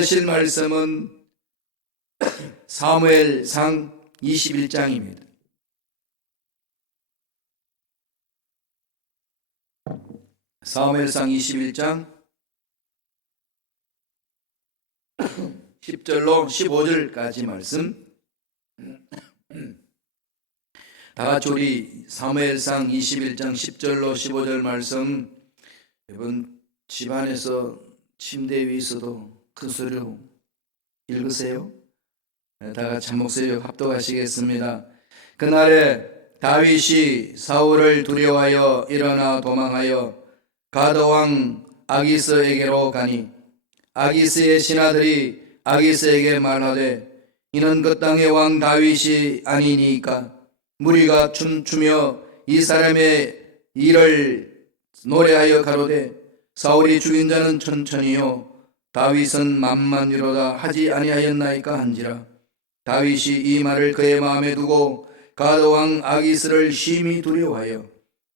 들으실 말씀은 사무엘상 21장입니다. 사무엘상 21장 10절로 15절까지 말씀. 다 같이 우리 사무엘상 21장 10절로 15절 말씀, 여러분 집안에서 침대 위에 있어도 큰 소리로 읽으세요. 다 같이 한 목소리로 합독하시겠습니다. 그날에 다윗이 사울을 두려워하여 일어나 도망하여 가드왕 아기스에게로 가니, 아기스의 신하들이 아기스에게 말하되 이는 그 땅의 왕 다윗이 아니니까 무리가 춤추며 이 사람의 일을 노래하여 가로되 사울이 죽인 자는 천천히요 다윗은 만만이로다 하지 아니하였나이까 한지라. 다윗이 이 말을 그의 마음에 두고 가드왕 아기스를 심히 두려워하여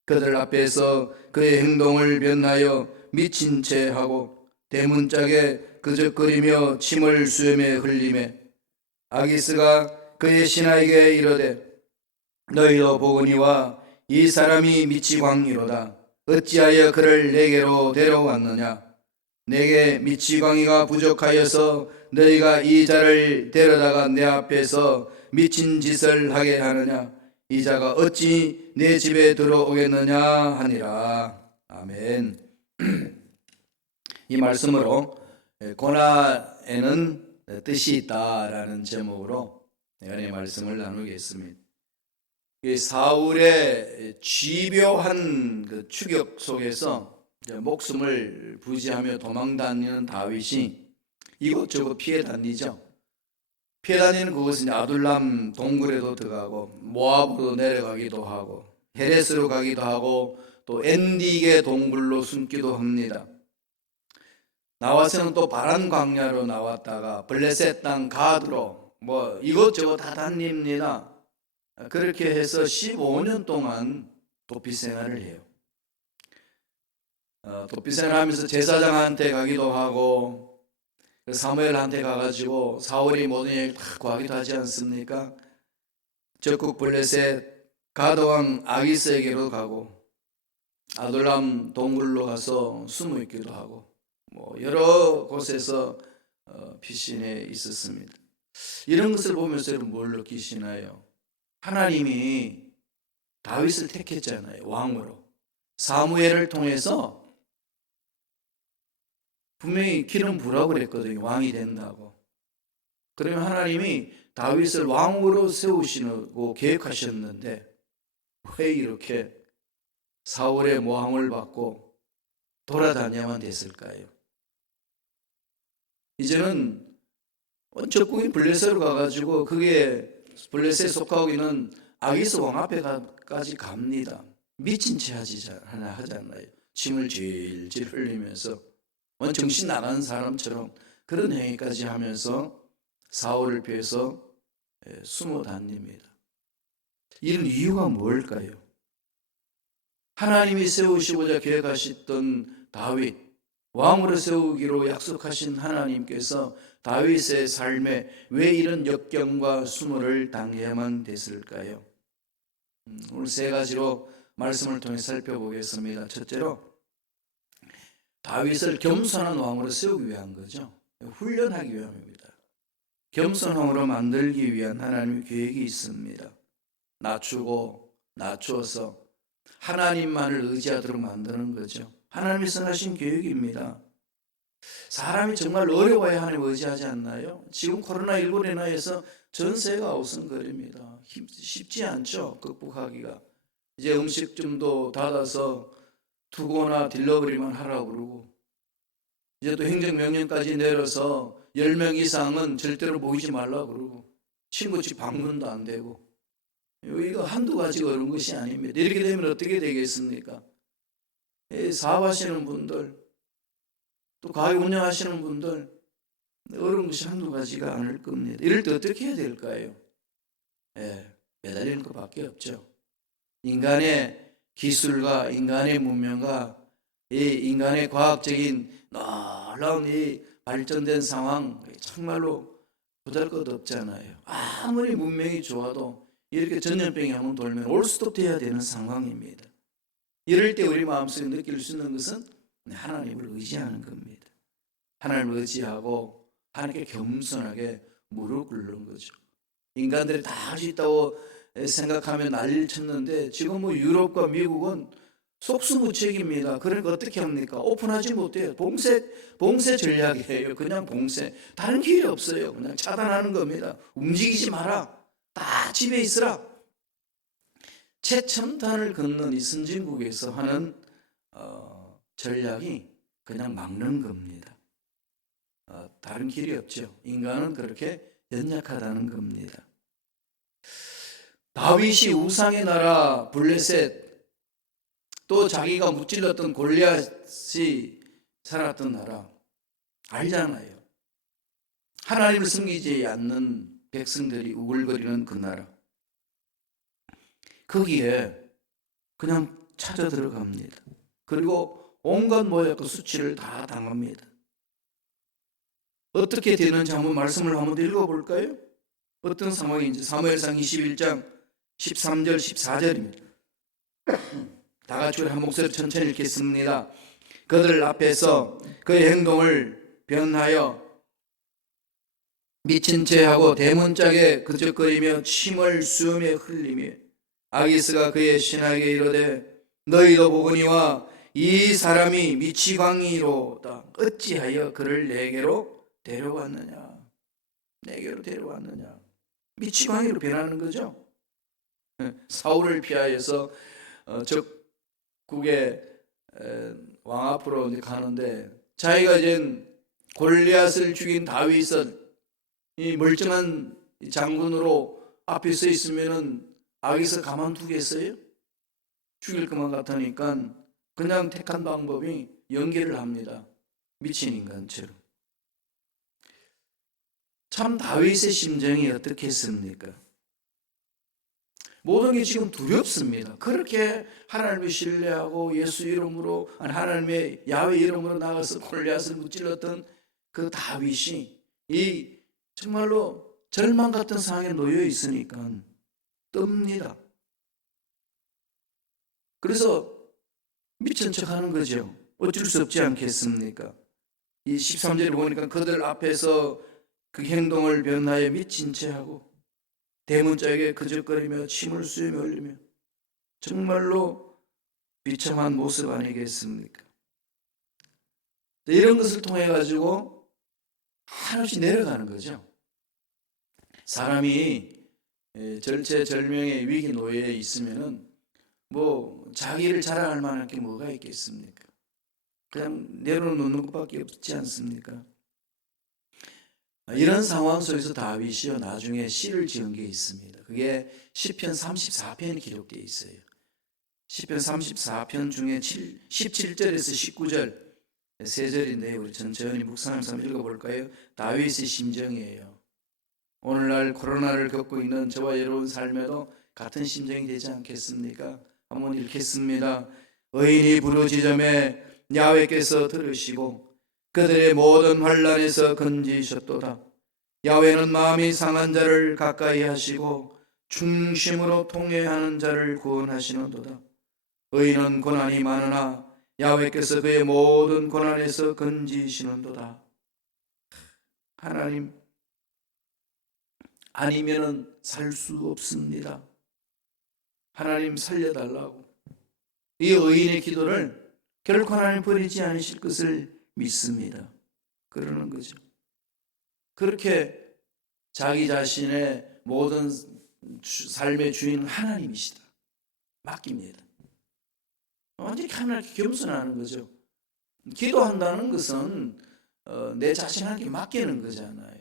그들 앞에서 그의 행동을 변하여 미친 채 하고 대문짝에 그적거리며 침을 수염에 흘리매, 아기스가 그의 신하에게 이르되 너희도 보거니와 이 사람이 미치광이로다. 어찌하여 그를 내게로 데려왔느냐? 내게 미치광이가 부족하여서 너희가 이 자를 데려다가 내 앞에서 미친 짓을 하게 하느냐? 이 자가 어찌 내 집에 들어오겠느냐 하니라. 아멘. 이 말씀으로 고난에는 뜻이 있다라는 제목으로 오늘 말씀을 나누겠습니다. 사울의 집요한 그 추격 속에서 목숨을 부지하며 도망다니는 다윗이 이곳저곳 피해 다니죠. 피해 다니는 그곳은 아둘람 동굴에도 들어가고 모압으로 내려가기도 하고 헤레스로 가기도 하고 또 엔디게 동굴로 숨기도 합니다. 나와서는 또 바란 광야로 나왔다가 블레셋 땅 가드로 이것저것 다 다닙니다. 그렇게 해서 15년 동안 도피 생활을 해요. 도피 생활하면서 제사장한테 가기도 하고 사무엘한테 가가지고 사울이 모든 얘기를 다 구하기도 하지 않습니까? 적국 블레셋 가드왕 아기스에게로 가고 아둘람 동굴로 가서 숨어 있기도 하고 여러 곳에서 피신해 있었습니다. 이런 것을 보면서 여러분 뭘 느끼시나요? 하나님이 다윗을 택했잖아요. 왕으로. 사무엘을 통해서 분명히 기름 부라고 그랬거든요. 왕이 된다고. 그러면 하나님이 다윗을 왕으로 세우시고 계획하셨는데 왜 이렇게 사울의 모함을 받고 돌아다녀야만 됐을까요? 이제는 적국인 블레셋으로 가가지고 그게 블레셋에 속하고 있는 아기스 왕 앞에까지 갑니다. 미친 채 하잖아요. 침을 질질 흘리면서 정신 나가는 사람처럼 그런 행위까지 하면서 사울을 피해서 숨어 다닙니다. 이런 이유가 뭘까요? 하나님이 세우시고자 계획하셨던 다윗, 왕으로 세우기로 약속하신 하나님께서 다윗의 삶에 왜 이런 역경과 수모를 당해야만 됐을까요? 오늘 세 가지로 말씀을 통해 살펴보겠습니다. 첫째로 다윗을 겸손한 왕으로 세우기 위한 거죠. 훈련하기 위함입니다. 겸손한 왕으로 만들기 위한 하나님의 계획이 있습니다. 낮추어서 하나님만을 의지하도록 만드는 거죠. 하나님이 선하신 계획입니다. 사람이 정말 어려워야 하나님 의지하지 않나요? 지금 코로나19로 인해서 전세가 어성거립니다. 쉽지 않죠, 극복하기가. 이제 음식점도 닫아서 투고나 딜러버리만 하라고 그러고, 이제 또 행정명령까지 내려서 10명 이상은 절대로 모이지 말라고 그러고, 친구 집 방문도 안 되고. 이거 한두 가지가 어려운 것이 아닙니다. 이렇게 되면 어떻게 되겠습니까? 사업하시는 분들, 또 가게 운영하시는 분들, 어려운 것이 한두 가지가 아닐 겁니다. 이럴 때 어떻게 해야 될까요? 매달리는 것밖에 없죠. 인간의 기술과 인간의 문명과 이 인간의 과학적인 놀라운 이 발전된 상황 정말로 보잘것없잖아요. 아무리 문명이 좋아도 이렇게 전염병이 한번 돌면 올스톱 돼야 되는 상황입니다. 이럴 때 우리 마음속에 느낄 수 있는 것은 하나님을 의지하는 겁니다. 하나님을 의지하고 하나님께 겸손하게 무릎 꿇는 거죠. 인간들이 다 할 수 있다고 생각하면 난리를 쳤는데 지금 뭐 유럽과 미국은 속수무책입니다. 그러니까 어떻게 합니까? 오픈하지 못해요. 봉쇄 전략이에요. 그냥 봉쇄. 다른 길이 없어요. 그냥 차단하는 겁니다. 움직이지 마라. 다 집에 있으라. 최첨단을 걷는 이 선진국에서 하는 전략이 그냥 막는 겁니다. 다른 길이 없죠. 인간은 그렇게 연약하다는 겁니다. 다윗이 우상의 나라 블레셋, 또 자기가 무찔렀던 골리앗이 살았던 나라 알잖아요. 하나님을 섬기지 않는 백성들이 우글거리는 그 나라, 거기에 그냥 찾아 들어갑니다. 그리고 온갖 모욕과 수치를 다 당합니다. 어떻게 되는지 한번 말씀을 한번 읽어볼까요? 어떤 상황인지. 사무엘상 21장 13절 14절입니다. 다 같이 한 목소리 천천히 읽겠습니다. 그들 앞에서 그의 행동을 변하여 미친 채하고 대문짝에 그적거리며 침을 쑤며 흘리며 아기스가 그의 신하에게 이르되 너희도 보거니와 이 사람이 미치광이로다. 어찌하여 그를 내게로 데려왔느냐. 내게로 데려왔느냐. 미치광이로 변하는 거죠. 사울을 피하여서 적국의 왕 앞으로 이제 가는데 자기가 이제 골리앗을 죽인 다윗은 이 멀쩡한 장군으로 앞에 서 있으면은 아기서 가만두겠어요? 죽일 것만 같으니까 그냥 택한 방법이 연계를 합니다. 미친 인간처럼. 참 다윗의 심정이 어떻겠습니까? 모든 게 지금 두렵습니다. 그렇게 하나님을 신뢰하고 예수 이름으로, 하나님의 야훼 이름으로 나가서 골리앗을 무찔렀던 그 다윗이 이 정말로 절망 같은 상황에 놓여 있으니까 뜹니다. 그래서 미친 척 하는 거죠. 어쩔 수 없지 않겠습니까? 이 13절에 보니까 그들 앞에서 그 행동을 변하여 미친 채 하고 대문짝에 그적거리며 침을 쑤며 흘리며 정말로 비참한 모습 아니겠습니까? 이런 것을 통해 가지고 한없이 내려가는 거죠. 사람이 절체절명의 위기 노예에 있으면은 뭐 자기를 자랑할 만한 게 뭐가 있겠습니까? 그냥 내려놓는 것밖에 없지 않습니까? 이런 상황 속에서 다윗이요 나중에 시를 지은 게 있습니다. 그게 시편 34편이 기록되어 있어요. 시편 34편 중에 17절에서 19절 세 절인데요. 우리 천천히 묵상하면서 한번 읽어볼까요? 다윗의 심정이에요. 오늘날 코로나를 겪고 있는 저와 여러분 삶에도 같은 심정이 되지 않겠습니까? 한번 읽겠습니다. 의인이 부르짖음에 야훼께서 들으시고 그들의 모든 환난에서 건지셨도다. 야훼는 마음이 상한 자를 가까이 하시고 중심으로 통회하는 자를 구원하시는도다. 의인은 고난이 많으나 야훼께서 그의 모든 고난에서 건지시는도다. 하나님 아니면은 살 수 없습니다. 하나님 살려달라고. 이 의인의 기도를 결코 하나님 버리지 않으실 것을 믿습니다. 그러는 거죠. 그렇게 자기 자신의 모든 삶의 주인은 하나님이시다. 맡깁니다. 완전히 하나님께 겸손하는 거죠. 기도한다는 것은 내 자신에게 맡기는 거잖아요.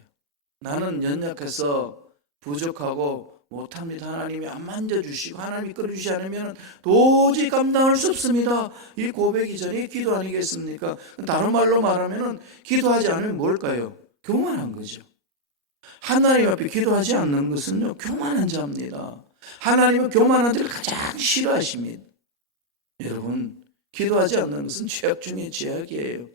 나는 연약해서 부족하고 못합니다. 하나님이 안 만져주시고 하나님이 끌어주시지 않으면 도저히 감당할 수 없습니다. 이 고백이 전에 기도 아니겠습니까? 다른 말로 말하면 기도하지 않으면 뭘까요? 교만한 거죠. 하나님 앞에 기도하지 않는 것은요 교만한 자입니다. 하나님은 교만한 자를 가장 싫어하십니다. 여러분 기도하지 않는 것은 죄악 중에 죄악이에요.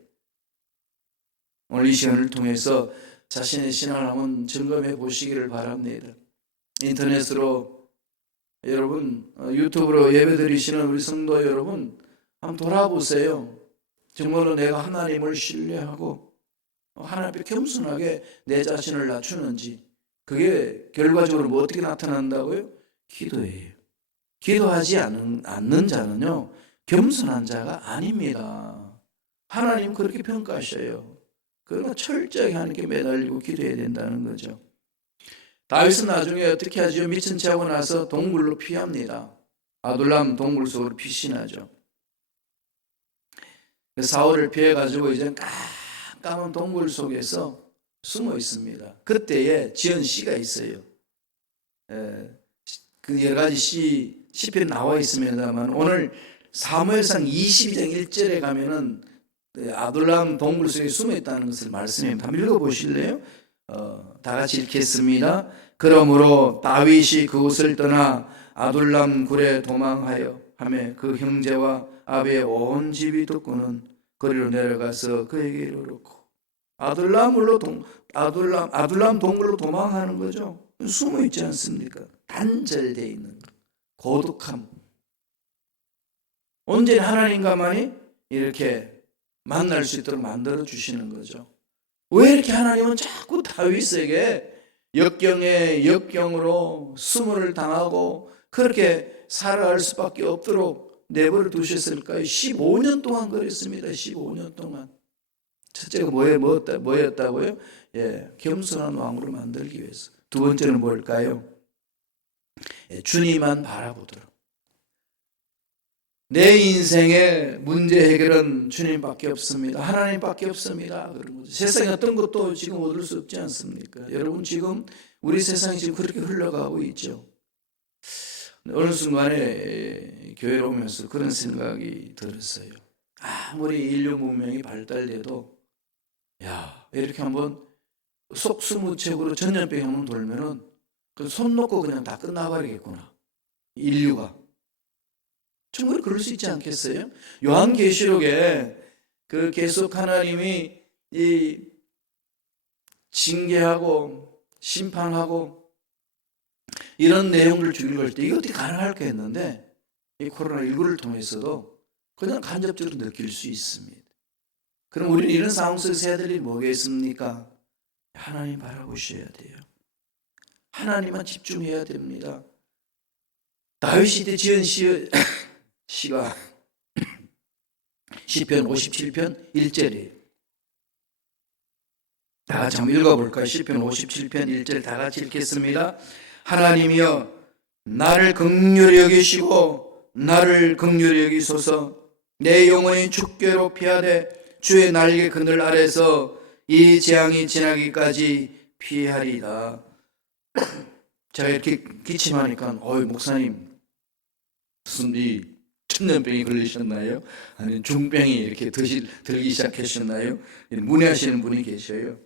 오늘 이 시간을 통해서 자신의 신앙을 한번 점검해 보시기를 바랍니다. 인터넷으로 여러분, 유튜브로 예배 드리시는 우리 성도 여러분, 한번 돌아보세요. 정말로 내가 하나님을 신뢰하고 하나님 앞에 겸손하게 내 자신을 낮추는지. 그게 결과적으로 뭐 어떻게 나타난다고요? 기도예요. 기도하지 않는 자는요, 겸손한 자가 아닙니다. 하나님 그렇게 평가하셔요. 그러나 철저하게 하나님께 매달리고 기도해야 된다는 거죠. 다윗은 나중에 어떻게 하죠? 미친 채 하고 나서 동굴로 피합니다. 아둘람 동굴 속으로 피신하죠. 사울을 피해가지고 이제 깜깜한 동굴 속에서 숨어 있습니다. 그때에 지은 시가 있어요. 그 여러 가지 시편 나와 있습니다만 오늘 사무엘상 22장 1절에 가면은 아둘람 동굴 속에 숨어 있다는 것을 말씀해. 한번 읽어보실래요? 다 같이 읽겠습니다. 그러므로 다윗이 그곳을 떠나 아둘람 굴에 도망하여 하며 그 형제와 아비의 온 집이 듣고는 거리로 내려가서 그에게 이르렀고. 아둘람 동굴로 도망하는 거죠. 숨어 있지 않습니까? 단절되어 있는 것, 고독함. 온전히 하나님과만이 이렇게 만날 수 있도록 만들어 주시는 거죠. 왜 이렇게 하나님은 자꾸 다윗에게 역경에 역경으로 수모를 당하고 그렇게 살아갈 수밖에 없도록 내버려 두셨을까요? 15년 동안 그랬습니다. 15년 동안. 첫째가 뭐였다고요? 겸손한 왕으로 만들기 위해서. 두 번째는 뭘까요? 주님만 바라보도록. 내 인생의 문제 해결은 주님밖에 없습니다. 하나님밖에 없습니다. 그런 거죠. 세상에 어떤 것도 지금 얻을 수 없지 않습니까? 여러분, 지금 우리 세상이 지금 그렇게 흘러가고 있죠. 어느 순간에 교회에 오면서 그런 생각이 들었어요. 아무리 인류 문명이 발달돼도 이렇게 한번 속수무책으로 전염병이 한번 돌면은 손 놓고 그냥 다 끝나버리겠구나. 인류가. 충분히 그럴 수 있지 않겠어요? 요한계시록에 그 계속 하나님이 이 징계하고 심판하고 이런 내용을 읽을 때 이게 어떻게 가능할까 했는데 이 코로나19를 통해서도 그냥 간접적으로 느낄 수 있습니다. 그럼 우리는 이런 상황 속에서 해야 될 일이 뭐겠습니까? 하나님 바라보셔야 돼요. 하나님만 집중해야 됩니다. 다윗이 때 지은 시가 시편 57편 1절이에요. 다 같이 한번 읽어볼까요? 시편 57편 1절 다 같이 읽겠습니다. 하나님이여 나를 긍휼히 여기시고 나를 긍휼히 여기소서. 내 영혼이 죽게로 피하되 주의 날개 그늘 아래서 이 재앙이 지나기까지 피하리다. 제가 이렇게 기침하니까 목사님 무슨 천년병이 걸리셨나요? 아니면 중병이 이렇게 들기 시작하셨나요? 문의하시는 분이 계셔요.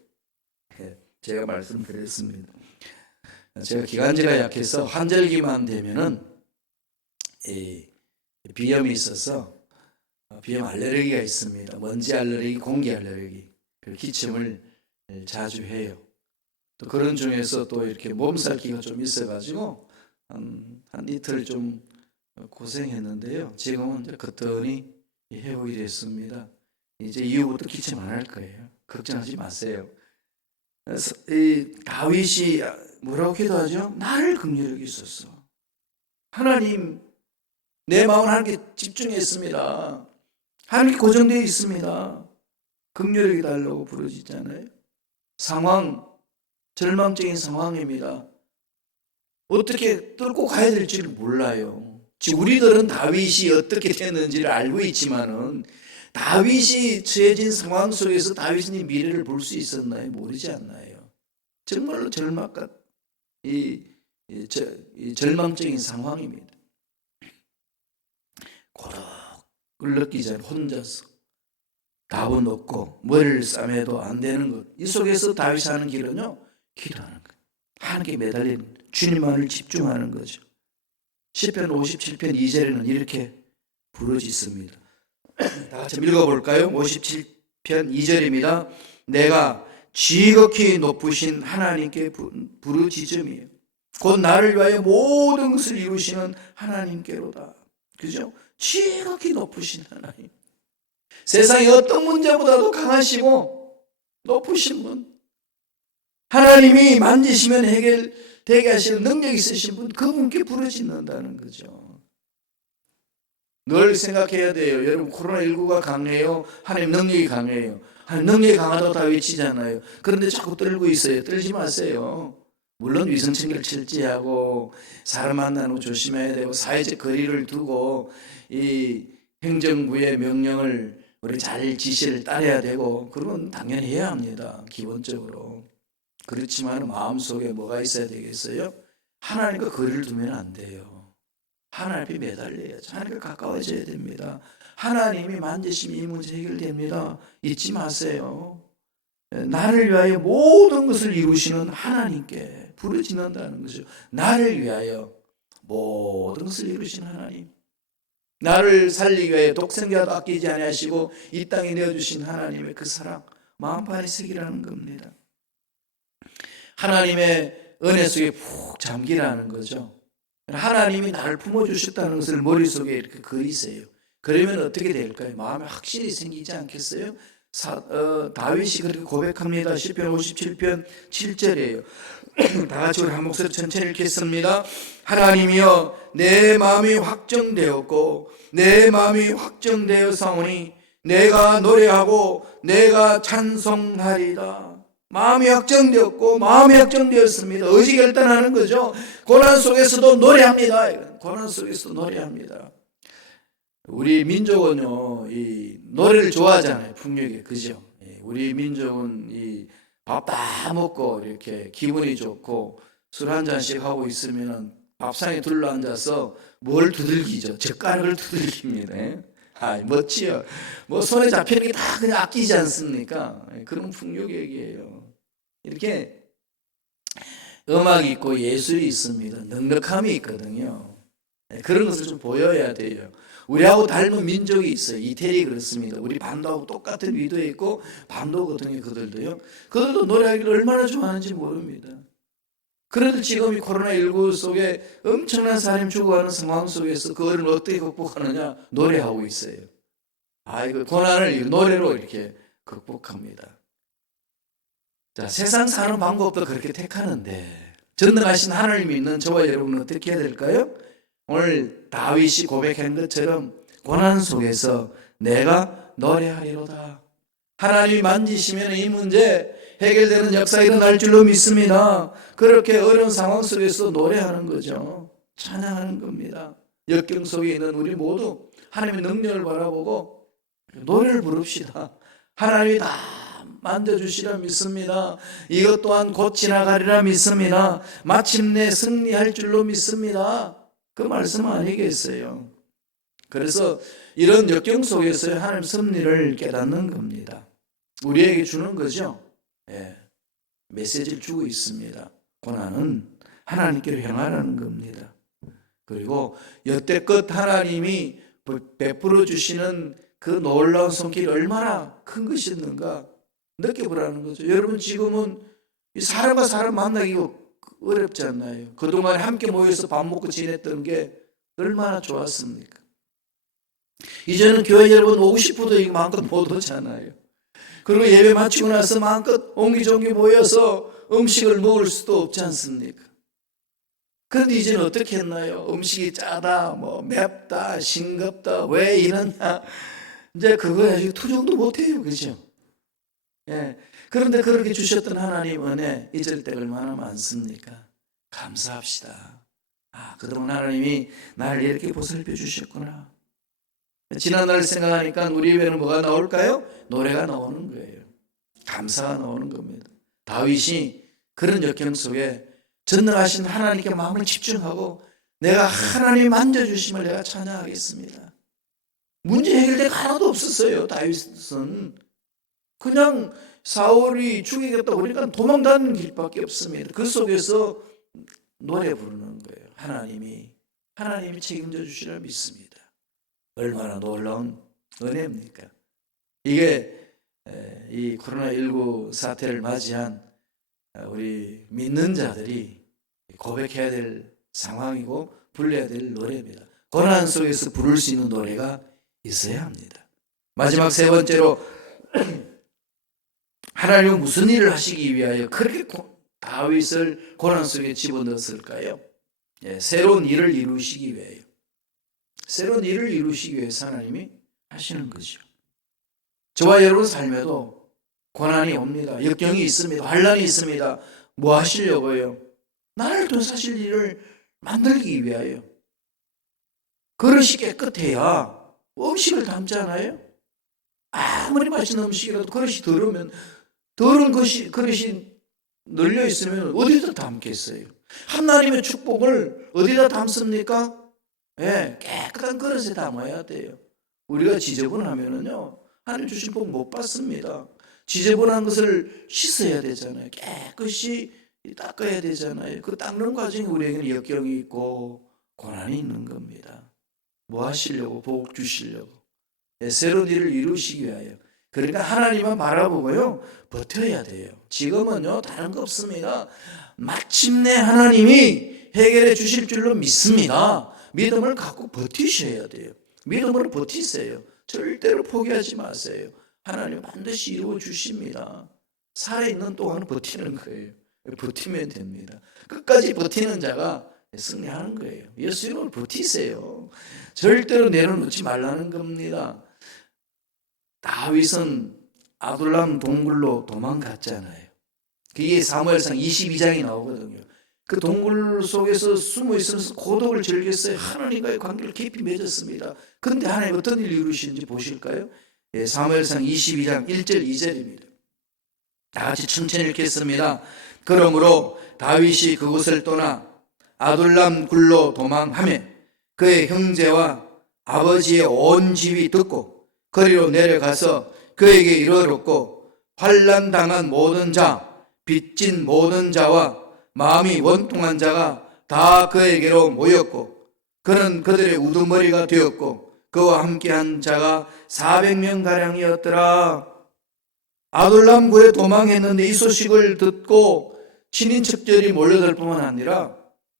제가 말씀드렸습니다. 제가 기관지가 약해서 환절기만 되면은 비염이 있어서 비염 알레르기가 있습니다. 먼지 알레르기, 공기 알레르기. 기침을 자주 해요. 또 그런 중에서 또 이렇게 몸살기가 좀 있어가지고 한 이틀 좀 고생했는데요. 지금은 이제 거뜬히 회복이 됐습니다. 이제 이후부터 기침 안 할 거예요. 걱정하지 마세요. 그래서 이 다윗이 뭐라고 기도하죠? 나를 긍휼히 여기소서. 하나님, 내 마음은 하나님께 집중했습니다. 하나님께 고정되어 있습니다. 긍휼히 여기달라고 부르짖잖아요. 상황, 절망적인 상황입니다. 어떻게 뚫고 가야 될지를 몰라요. 지금 우리들은 다윗이 어떻게 됐는지를 알고 있지만은 다윗이 처해진 상황 속에서 다윗이 미래를 볼 수 있었나요? 모르지 않나요? 정말로 절망적인 상황입니다. 고독을 느끼지 않고 혼자서 답은 없고 머리를 싸매도 안 되는 것. 이 속에서 다윗이 하는 길은요, 기도하는 것. 하나님께 매달리는 주님만을 집중하는 거죠. 시편 57편 2절에는 이렇게 부르짖습니다. 다 같이 읽어볼까요? 57 2절입니다. 내가 지극히 높으신 하나님께 부르짖음이요 곧 나를 위하여 모든 것을 이루시는 하나님께로다. 그죠? 지극히 높으신 하나님. 세상의 어떤 문제보다도 강하시고 높으신 분. 하나님이 만지시면 해결되게 하시는 능력 있으신 분, 그분께 부르짖는다는 거죠. 늘 생각해야 돼요. 여러분, 코로나19가 강해요? 하나님 능력이 강해요? 하나님 능력이 강하다고 다 외치잖아요. 그런데 자꾸 떨고 있어요. 떨지 마세요. 물론 위생청결 철저하고 사람 만나는 거 조심해야 되고 사회적 거리를 두고 이 행정부의 명령을 우리 잘 지시를 따라야 되고 그건 당연히 해야 합니다. 기본적으로. 그렇지만 마음속에 뭐가 있어야 되겠어요? 하나님과 거리를 두면 안 돼요. 하나님 앞에 매달려야죠. 하나님과 가까워져야 됩니다. 하나님이 만지시면 이 문제 해결됩니다. 잊지 마세요. 나를 위하여 모든 것을 이루시는 하나님께 부르짖는다는 거죠. 나를 위하여 모든 것을 이루시는 하나님. 나를 살리기 위해 독생자도 아끼지 아니하시고 이 땅에 내어주신 하나님의 그 사랑 마음판에 새기라는 겁니다. 하나님의 은혜 속에 푹 잠기라는 거죠. 하나님이 나를 품어주셨다는 것을 머릿속에 이렇게 그리세요. 그러면 어떻게 될까요? 마음에 확실히 생기지 않겠어요? 다윗이 그렇게 고백합니다. 시편 57편 7절이에요. 다 같이 우리 한 목소리 천천히 읽겠습니다. 하나님이여 내 마음이 확정되었고 내 마음이 확정되었사오니 내가 노래하고 내가 찬송하리다. 마음이 확정되었고 마음이 확정되었습니다. 의지결단하는 거죠. 고난 속에서도 노래합니다. 고난 속에서도 노래합니다. 우리 민족은요, 이 노래를 좋아하잖아요. 풍류계, 그죠? 우리 민족은 이 밥 다 먹고 이렇게 기분이 좋고 술 한 잔씩 하고 있으면 밥상에 둘러앉아서 뭘 두들기죠? 젓가락을 두들깁니다. 아, 멋지요. 뭐 손에 잡히는 게 다 그냥 아끼지 않습니까? 그런 풍류계이에요. 이렇게 음악이 있고 예술이 있습니다. 넉넉함이 있거든요. 그런 것을 좀 보여야 돼요. 우리하고 닮은 민족이 있어요. 이태리 그렇습니다. 우리 반도하고 똑같은 위도에 있고 반도거든요. 그들도요. 그들도 노래하기를 얼마나 좋아하는지 모릅니다. 그래도 지금 이 코로나19 속에 엄청난 사람이 죽어가는 상황 속에서 그거를 어떻게 극복하느냐? 노래하고 있어요. 이거 고난을 노래로 이렇게 극복합니다. 자, 세상 사는 방법도 그렇게 택하는데 전능하신 하나님 믿는 저와 여러분은 어떻게 해야 될까요? 오늘 다윗이 고백한 것처럼 고난 속에서 내가 노래하리로다. 하나님이 만지시면 이 문제 해결되는 역사가 일어날 줄로 믿습니다. 그렇게 어려운 상황 속에서 노래하는 거죠. 찬양하는 겁니다. 역경 속에 있는 우리 모두 하나님의 능력을 바라보고 노래를 부릅시다. 하나님이 다 만져주시라 믿습니다. 이것 또한 곧 지나가리라 믿습니다. 마침내 승리할 줄로 믿습니다. 그 말씀 아니겠어요? 그래서 이런 역경 속에서 하나님 섭리를 깨닫는 겁니다. 우리에게 주는 거죠. 메시지를 주고 있습니다. 고난은 하나님께로 향하라는 겁니다. 그리고 여태껏 하나님이 베풀어 주시는 그 놀라운 손길이 얼마나 큰 것이었는가 느껴보라는 거죠. 여러분 지금은 사람과 사람 만나기가 어렵지 않나요? 그동안 함께 모여서 밥 먹고 지냈던 게 얼마나 좋았습니까? 이제는 교회 여러분 오고 싶어도 마음껏 못 오잖아요. 그리고 예배 마치고 나서 마음껏 옹기종기 모여서 음식을 먹을 수도 없지 않습니까? 그런데 이제는 어떻게 했나요? 음식이 짜다, 맵다, 싱겁다, 왜 이러냐? 이제 그거에 투정도 못해요, 그죠? 그런데 그렇게 주셨던 하나님 은혜 잊을 때가 얼마나 많습니까? 감사합시다. 그동안 하나님이 나를 이렇게 보살펴 주셨구나. 지난날 생각하니까 우리 입에는 뭐가 나올까요? 노래가 나오는 거예요. 감사가 나오는 겁니다. 다윗이 그런 역경 속에 전능하신 하나님께 마음을 집중하고 내가 하나님 만져주심을 내가 찬양하겠습니다. 문제 해결될 하나도 없었어요. 다윗은 그냥 사울이 죽이겠다고 그러니까 도망다니는 길밖에 없습니다. 그 속에서 노래 부르는 거예요. 하나님이 책임져 주시라 믿습니다. 얼마나 놀라운 은혜입니까? 이게 이 코로나19 사태를 맞이한 우리 믿는 자들이 고백해야 될 상황이고 불러야 될 노래입니다. 고난 속에서 부를 수 있는 노래가 있어야 합니다. 마지막 세 번째로 하나님은 무슨 일을 하시기 위하여 그렇게 다윗을 고난 속에 집어넣었을까요? 새로운 일을 이루시기 위하여. 새로운 일을 이루시기 위해서 하나님이 하시는 거죠. 저와 여러분 삶에도 고난이 옵니다. 역경이 있습니다. 환난이 있습니다. 뭐 하시려고요? 나를 통해서 하실 일을 만들기 위하여. 그릇이 깨끗해야 음식을 담잖아요. 아무리 맛있는 음식이라도 그릇이 더러우면 더러운 그릇이 널려 있으면 어디다 담겠어요? 하나님의 축복을 어디다 담습니까? 깨끗한 그릇에 담아야 돼요. 우리가 지저분하면은요, 하나님 주신 복 못 받습니다. 지저분한 것을 씻어야 되잖아요. 깨끗이 닦아야 되잖아요. 그 닦는 과정에 우리에게는 역경이 있고 고난이 있는 겁니다. 뭐 하시려고? 복 주시려고. 새로운 일을 이루시기 위하여. 그러니까 하나님만 바라보고요, 버텨야 돼요. 지금은요, 다른 거 없습니다. 마침내 하나님이 해결해 주실 줄로 믿습니다. 믿음을 갖고 버티셔야 돼요. 믿음으로 버티세요. 절대로 포기하지 마세요. 하나님 반드시 이루어 주십니다. 살아있는 동안 버티는 거예요. 버티면 됩니다. 끝까지 버티는 자가 승리하는 거예요. 예수 이름으로 버티세요. 절대로 내려놓지 말라는 겁니다. 다윗은 아둘람 동굴로 도망갔잖아요. 그게 사무엘상 22장이 나오거든요. 그 동굴 속에서 숨어 있으면서 고독을 즐겼어요. 하나님과의 관계를 깊이 맺었습니다. 그런데 하나님 어떤 일을 이루시는지 보실까요? 사무엘상 22장 1절 2절입니다. 다 같이 천천히 읽겠습니다. 그러므로 다윗이 그곳을 떠나 아둘람 굴로 도망하며 그의 형제와 아버지의 온 집이 듣고 거리로 내려가서 그에게 이르렀고, 환난당한 모든 자, 빚진 모든 자와 마음이 원통한 자가 다 그에게로 모였고, 그는 그들의 우두머리가 되었고 그와 함께한 자가 400명가량이었더라. 아둘람 굴에 도망했는데 이 소식을 듣고 친인척들이 몰려들 뿐만 아니라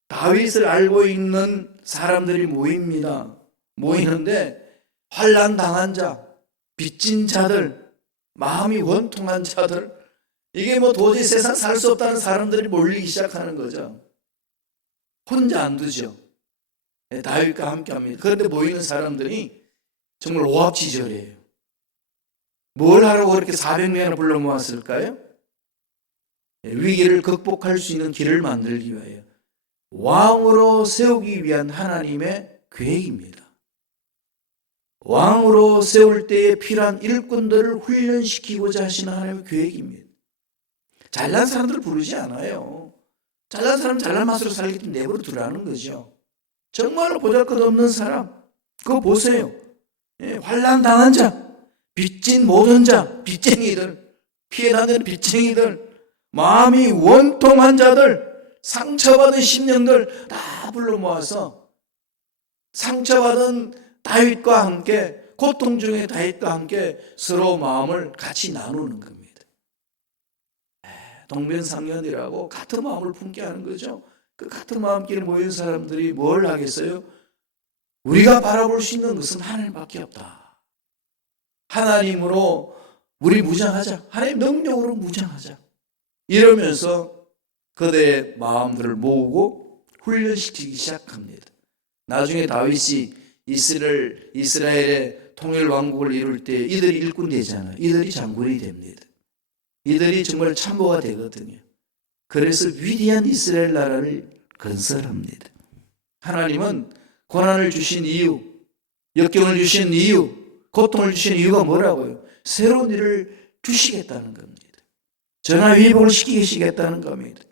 다윗을 알고 있는 사람들이 모입니다. 모이는데 환난 당한 자, 빚진 자들, 마음이 원통한 자들, 이게 뭐 도저히 세상 살 수 없다는 사람들이 몰리기 시작하는 거죠. 혼자 안 두죠. 다윗과 함께 합니다. 그런데 모이는 사람들이 정말 오합지졸이에요. 뭘 하라고 그렇게 400명이나 불러 모았을까요? 위기를 극복할 수 있는 길을 만들기 위하여 왕으로 세우기 위한 하나님의 계획입니다. 왕으로 세울 때에 필요한 일꾼들을 훈련시키고자 하시는 하나님의 계획입니다. 잘난 사람들을 부르지 않아요. 잘난 사람 잘난 맛으로 살기 때문에 내버려 두라는 거죠. 정말로 보잘것없는 사람, 그거 보세요. 환난 당한 자, 빚진 모든 자, 빚쟁이들, 피해다니는 빚쟁이들, 마음이 원통한 자들, 상처받은 심령들 다 불러 모아서 상처받은 다윗과 함께, 고통 중에 다윗과 함께 서로 마음을 같이 나누는 겁니다. 동병상련이라고 같은 마음을 품게 하는 거죠. 그 같은 마음끼리 모인 사람들이 뭘 하겠어요? 우리가 바라볼 수 있는 것은 하나님밖에 없다. 하나님으로 우리 무장하자. 하나님 능력으로 무장하자. 이러면서 그들의 마음들을 모으고 훈련시키기 시작합니다. 나중에 다윗이 이스라엘의 통일 왕국을 이룰 때 이들이 일꾼 되잖아요. 이들이 장군이 됩니다. 이들이 정말 참모가 되거든요. 그래서 위대한 이스라엘 나라를 건설합니다. 하나님은 고난을 주신 이유, 역경을 주신 이유, 고통을 주신 이유가 뭐라고요? 새로운 일을 주시겠다는 겁니다. 전화위복을 시키시겠다는 겁니다.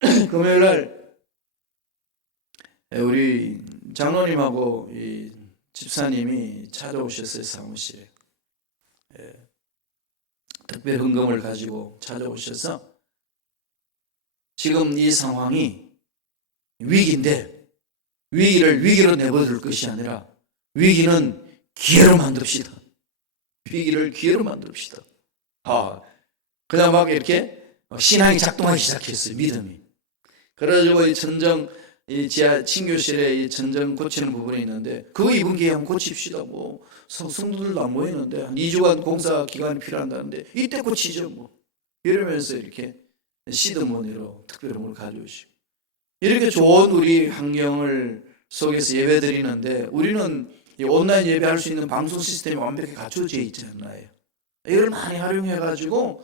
금요일날 우리 장로님하고 이 집사님이 찾아오셨어요. 사무실에. 특별 헌금을 가지고 찾아오셔서 지금 이 상황이 위기인데 위기를 위기로 내버릴 것이 아니라 위기는 기회로 만듭시다. 위기를 기회로 만듭시다. 그냥 막 이렇게 신앙이 작동하기 시작했어요. 믿음이. 그래가지고 이 전정 이 지하 친교실에 이 전정 고치는 부분이 있는데 그 이분 기회 한번 고칩시다. 뭐 성도들도 안 모이는데 한 2주간 공사 기간이 필요한다는데 이때 고치죠 뭐. 이러면서 이렇게 시드머니로 특별함을 가져오시고 이렇게 좋은 우리 환경을 속에서 예배 드리는데 우리는 이 온라인 예배할 수 있는 방송 시스템이 완벽히 갖춰져 있지 않나요? 이걸 많이 활용해가지고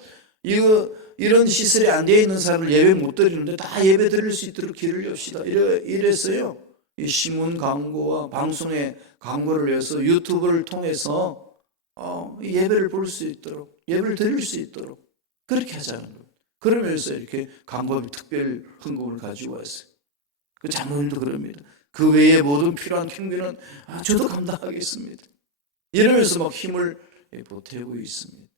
이런 시설이 안 되어 있는 사람을 예배 못 드리는데 다 예배 드릴 수 있도록 길을 엽시다. 이랬어요. 이 신문 광고와 방송의 광고를 위해서 유튜브를 통해서 예배를 볼 수 있도록, 예배를 드릴 수 있도록 그렇게 하자는 거예요. 그러면서 이렇게 광고비 특별 헌금을 가지고 왔어요. 그 장로님도 그럽니다. 그 외에 모든 필요한 경비는 저도 감당하겠습니다. 이러면서 막 힘을 보태고 있습니다.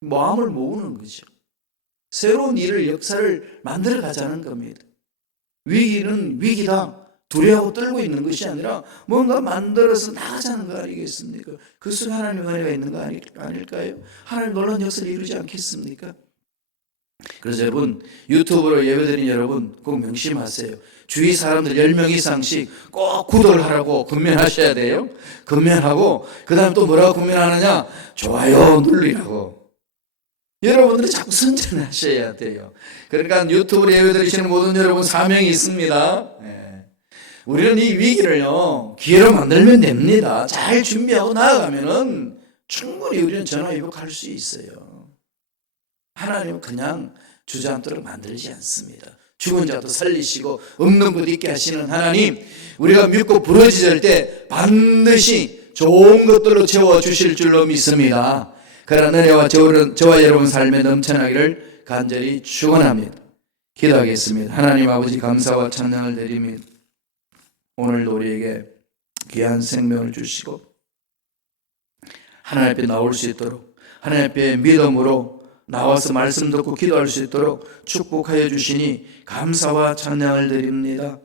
마음을 모으는 거죠. 새로운 일을, 역사를 만들어 가자는 겁니다. 위기는 위기다. 두려워하고 떨고 있는 것이 아니라 뭔가 만들어서 나가자는 거 아니겠습니까? 그 속에 하나님의 은혜가 있는 거 아닐까요? 하나님 놀라운 역사를 이루지 않겠습니까? 그래서 여러분 유튜브로 예배드린 여러분 꼭 명심하세요. 주위 사람들 10명 이상씩 꼭 구독을 하라고 권면하셔야 돼요. 권면하고 그 다음에 또 뭐라고 권면하느냐? 좋아요 누르라고. 여러분들이 자꾸 선전하셔야 돼요. 그러니까 유튜브로 예배드리시는 모든 여러분 사명이 있습니다. 우리는 이 위기를요 기회로 만들면 됩니다. 잘 준비하고 나아가면은 충분히 우리는 전화위복할 수 있어요. 하나님은 그냥 주저앉도록 만들지 않습니다. 죽은 자도 살리시고 없는 것 있게 하시는 하나님, 우리가 믿고 부러지질 때 반드시 좋은 것들로 채워주실 줄로 믿습니다. 그러나 은혜와 저와 여러분 삶에 넘쳐나기를 간절히 축원합니다. 기도하겠습니다. 하나님 아버지 감사와 찬양을 드립니다. 오늘도 우리에게 귀한 생명을 주시고 하나님 앞에 나올 수 있도록 하나님 앞에 믿음으로 나와서 말씀 듣고 기도할 수 있도록 축복하여 주시니 감사와 찬양을 드립니다.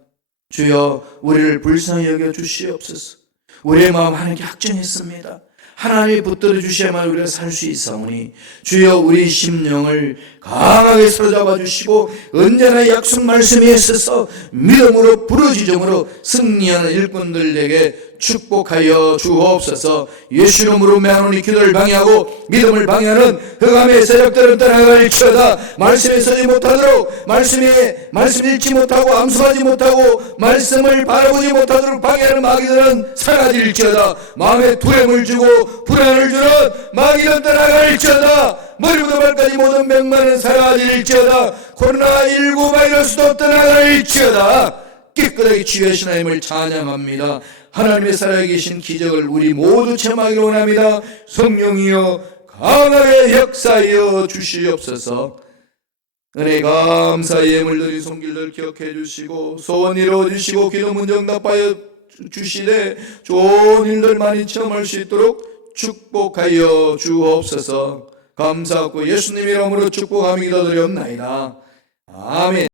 주여 우리를 불쌍히 여겨 주시옵소서. 우리의 마음 하나님께 확정했습니다. 하나님이 붙들어 주셔야만 우리가 살 수 있사오니 주여 우리 심령을 강하게 사로잡아 주시고 언제나 약속 말씀에 있어서 믿음으로 부르짖음으로 승리하는 일꾼들에게 축복하여 주옵소서. 예수 이름으로 매하노니 기도를 방해하고 믿음을 방해하는 흑암의 세력들은 떠나갈지어다. 말씀에 서지 못하도록 말씀 읽지 못하고 암송하지 못하고 말씀을 바라보지 못하도록 방해하는 마귀들은 사라질지어다. 마음에 두려움을 주고 불안을 주는 마귀는 떠나갈지어다. 머리부터 발까지 모든 병만은 사라질지어다. 코로나19 바이러스도 떠나갈지어다. 깨끗하게 치유하신 하나님을 찬양합니다. 하나님의 살아계신 기적을 우리 모두 체험하기를 원합니다. 성령이여 강하게 역사하여 주시옵소서. 은혜 감사의 예물 드린 손길들 기억해 주시고 소원 이루어 주시고 기도 문제 응답하여 주시되 좋은 일들 많이 체험할 수 있도록 축복하여 주옵소서. 감사하고 예수님 이름으로 축복하며 기도드리옵나이다. 아멘.